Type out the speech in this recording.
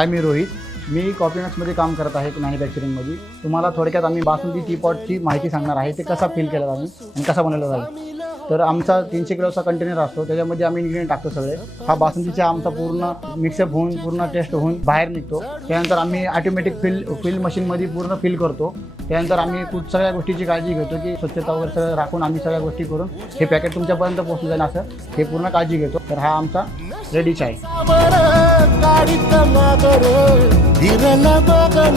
हाय, मी रोहित. मी कॉफीनट्समध्ये काम करत आहे मॅन्युफॅक्चरिंगमध्ये. तुम्हाला थोडक्यात आम्ही बासुंदी टीपॉटची माहिती सांगणार आहे. ते कसा फिल केला आम्ही आणि कसा बनवला जाईल. तर आमचा 300 किलोचा कंटेनर असतो, त्याच्यामध्ये आम्ही इन्ग्रेडियंट टाकतो सगळे. हा बासुंदीचा आमचा पूर्ण मिक्सअप होऊन पूर्ण टेस्ट होऊन बाहेर निघतो. त्यानंतर आम्ही ऑटोमॅटिक फिल मशीनमध्ये पूर्ण फिल करतो. त्यानंतर आम्ही सगळ्या गोष्टीची काळजी घेतो की स्वच्छता वगैरे सगळं राखून आम्ही सगळ्या गोष्टी करून हे पॅकेट तुमच्यापर्यंत पोहोचलं जाईल असं हे पूर्ण काळजी घेतो. तर हा आमचा रेडी चाय.